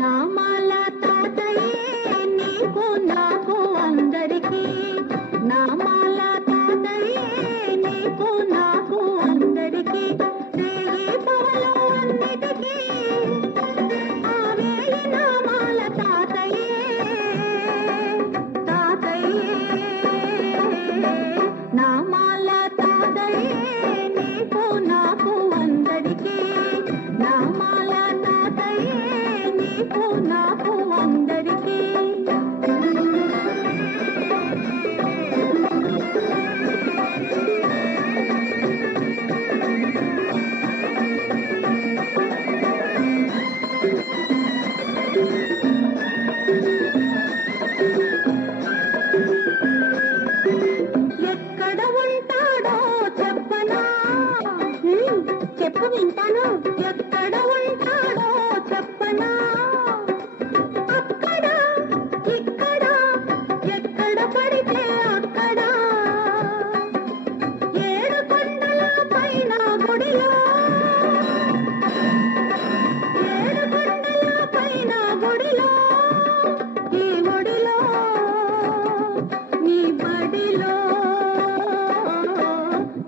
నామాల తాతయ్యే నీకు నాకు అందరికీ, నామాల తాతయ్యే నీకు నాకు అందరికీ, రేయి పవలు అన్నిటికీ ఆ వేయి నామాల తాతయ్యే, తాతయ్యే నామాల తాతయ్యే నీకు నాకు అందరికీ, నామాల తాతయ్యే నీకు నాకు అందరికీ. ఎక్కడ ఉంటాడో చెప్పనా, చెప్పు వింటాను. ఎక్కడ ఉంటాడో చెప్పనా, అక్కడ ఇక్కడ ఎక్కడ పడితే అక్కడ, ఏడు కొండల పైన గుడిలో, ఏడు కొండల పైన గుడిలో, ఈ గుడిలో నీ బడిలో,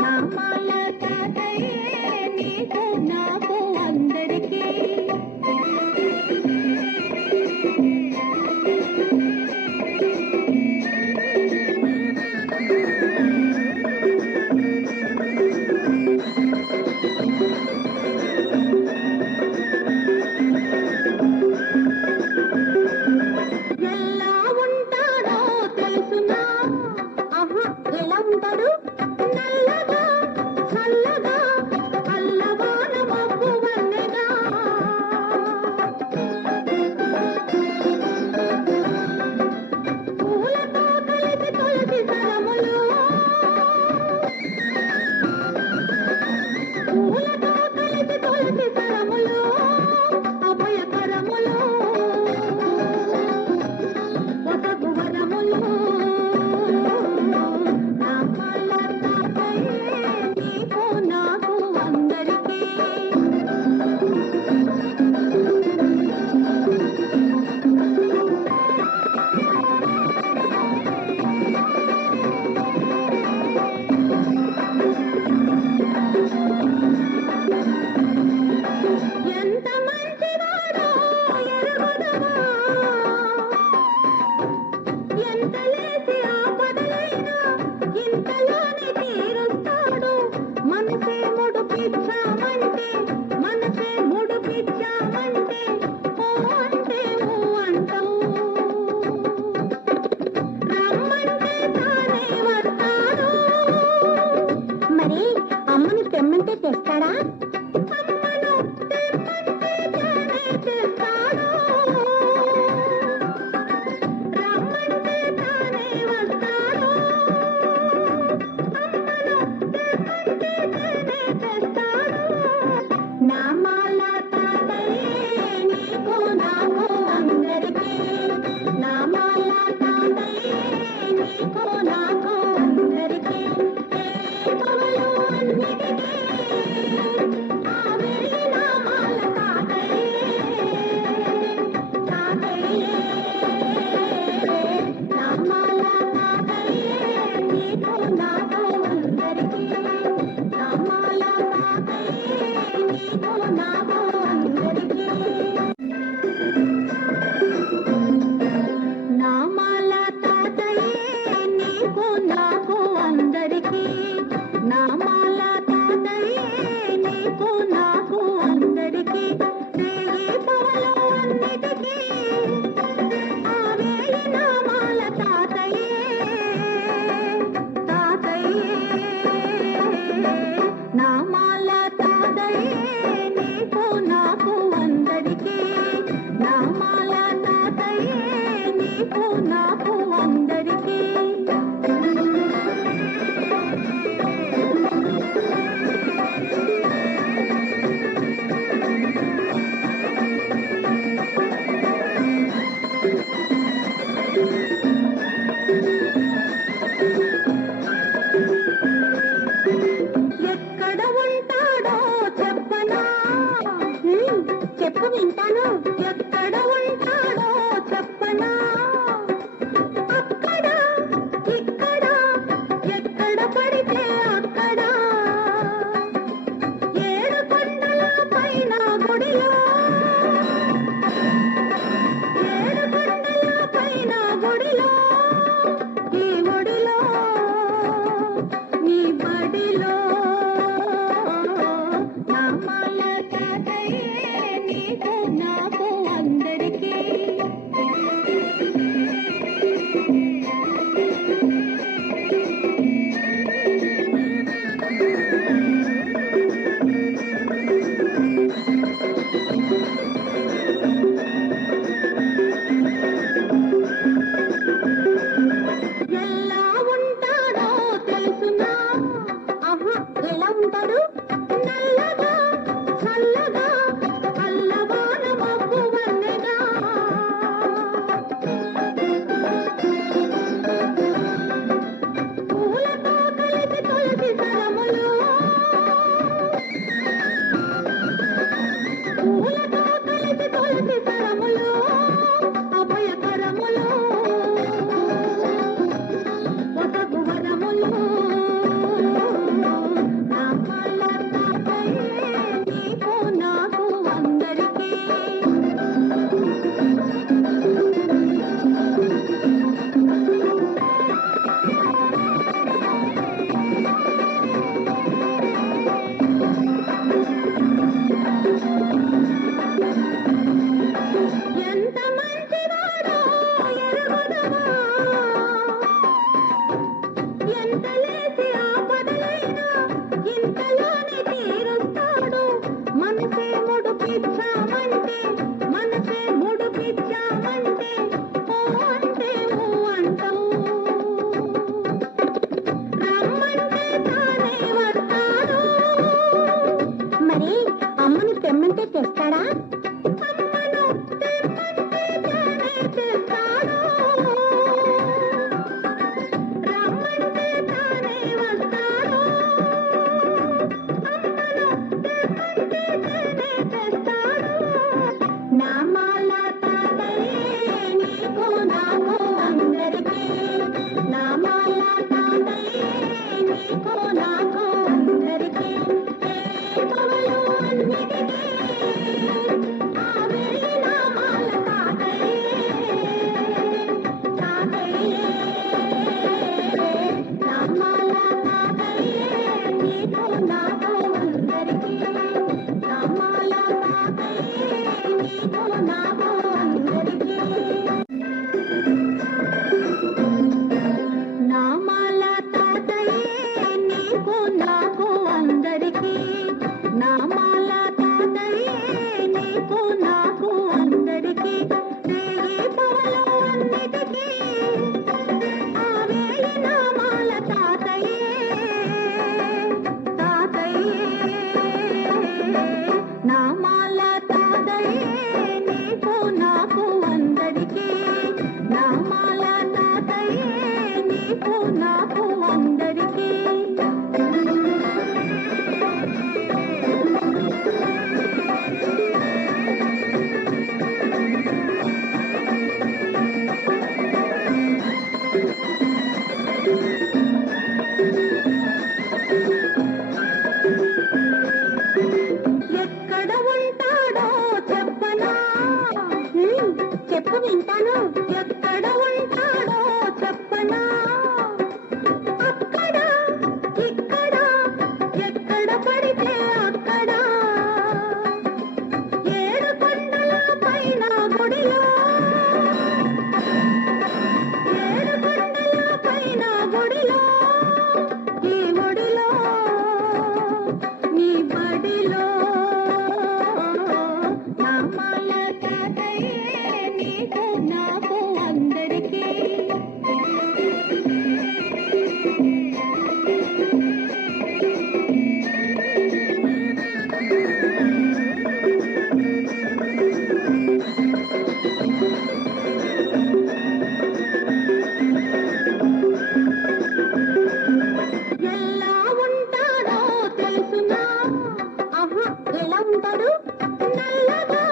నామాల తాతయ్యే నీకు నాకు అందరికీ. ఎలా ఉంటాడో తెలుసునా, ఆహా ఎలా ఉంటాడు, నల్లగా చల్లగా అల్లవాన మబ్బు వన్నెగా, పూలతో కలిసి తులసి సరములు, పూలతో కలిసి తులసి సరములు, అభయకరములు ఒసగు వరములు, నామాల తాతయ్యే నీకు నాకు అందరికీ. ఎంత మంచివాడో ఎరుగుదవా, ఎంత లేసి ఆపదలైనా ఇంతలోనే తీరుస్తాడు, మనసే ముడిపిచ్చామంటే, మనసే ముడిపిచ్చామంటే ఓ అంటే ఓ అంటాం, రమ్మంటే తానే వస్తాడు. మరి అమ్మని తెమ్మంటే తెస్తాడా, అమ్మను తెమ్మంటే తానే తెస్తాడు, రమ్మంటే తానే వస్తాడు, అమ్మను తెమ్మంటే తానే తెస్తాడు. నామాల తాతయ్యే నీకు నాకు అందరికీ, నామాల తాతయ్యే నీకు నాకు అందరికీ, రేయి పవలు అన్నిటికీ ఆ వేయి నామాల తాతయ్యే, తాతయ్యే నామాల తాతయ్యే నీకు నాకు అందరికీ, నామాల తాతయ్యే నీకు వింటాను. ఎక్కడ ఉంటాడో చెప్పనా? అక్కడ ఇక్కడ ఎక్కడ పడితే అక్కడ. ఏడు కొండల పైన గుడిలో, ఏడు కొండల పైన గుడిలో, ఈ గుడిలో నీ బడిలో. నామాల తాతయ్యే నీకు నాకు అందరికీ. ఎలా ఉంటాడో తెలుసునా? ఆహా, ఎలా ఉంటాడు? నల్లగా చల్లగా అల్లవాన మబ్బు వన్నెగా. పూలతో కలిసి తులసి సరములు, పూలతో కలిసి తులసి సరములు, అభయకరములు, ఒసగు వరములు. నామాల తాతయ్యే నీకు నాకు అందరికీ. ఎంత మంచివాడో ఎరుగుదవా? ఎంత లేసి ఆపదలైనా ఇంతలోనే తీరుస్తాడు. మనసే ముడిపిచ్చామంటే, మనసే ముడిపిచ్చామంటే ఓ అంటే ఓ అంటావు. రమ్మంటే తానే వస్తాడు. మరి అమ్మని తెమ్మంటే తెస్తాడా? అమ్మను తెమ్మంటే తానే తెస్తాడు. రమ్మంటే తానే వస్తాడు. అమ్మను తెమ్మంటే తానే తెస్తాడు. నామాల తాతయ్యే నీకు నాకు అందరికీ. నామాల తాతయ్యే నీకు నాకు అందరికీ. ఏ కవలు అన్నిటికీ ఆవే నామాల తాతయ్యే. తాతయ్యే నామాల తాతయ్యే నీకు నాకు అందరికీ. నామాల తాతయ్యే నీకు నాకు అందరికీ. నామాల తాతయ్యే నీకు నాకు అందరికీ. నామాల తాతయ్యే నీకు నాకు అందరికీ. రేయి పవలు అన్నిటికీ ఆవేయి నామాల తాతయ్యే. తాతయ్యే నామాల తాతయ్యే నీకు నాకు అందరికీ. నామాల తాతయ్యే నీకు నాకు అందరికీ. ఎక్కడ ఉంటాడో చెప్పనా? చెప్పు వింటాను. ఎక్కడ ఉంటాడో చెప్పనా? అక్కడ ఇక్కడ ఎక్కడ పడితే అక్కడ. ఏడు కొండల పైన గుడిలో, ఏడు కొండల పైన గుడిలో, ఈ గుడిలో నీ బడిలో. నామాల తాతయ్యే నీకు నాకు అందరికీ. ఎలా ఉంటాడు? నల్లగా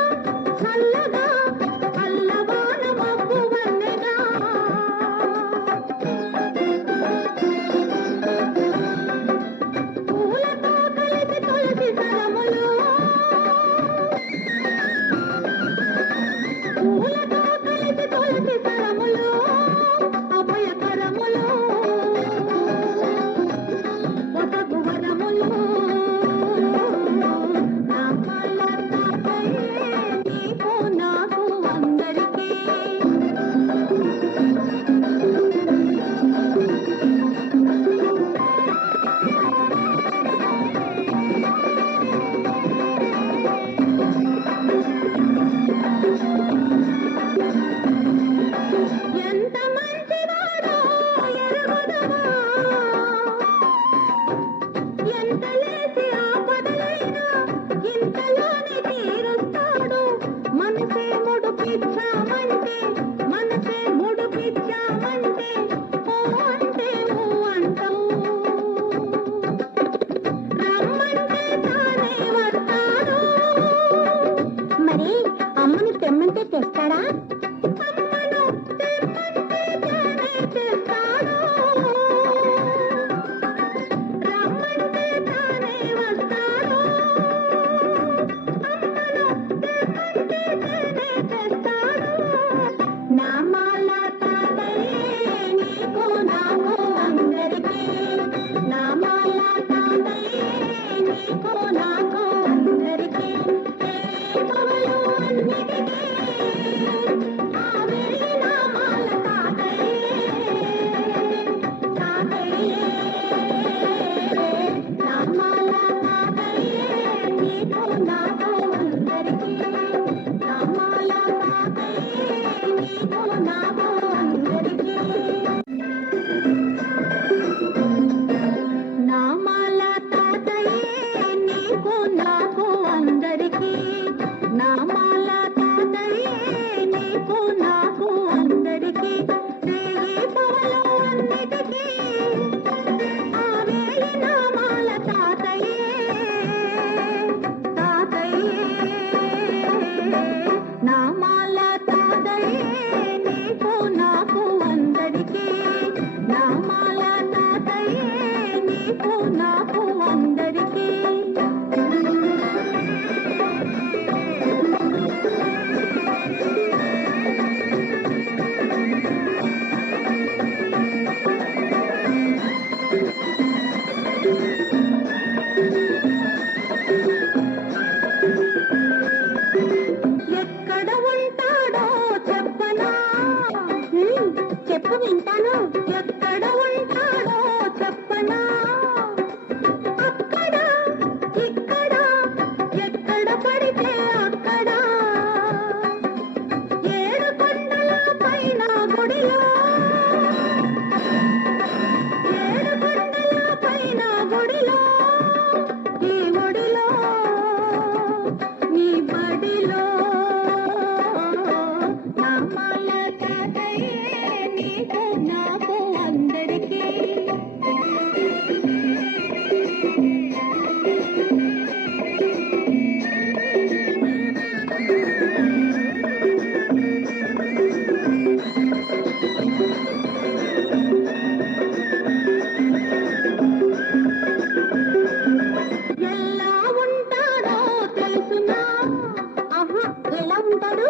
ఒడిలో నామాల తాతయ్యే నీకు నాకు అందరికీ ఎలా ఉంటాడో తెలుసునా? ఆహా, ఎలా ఉంటాడు?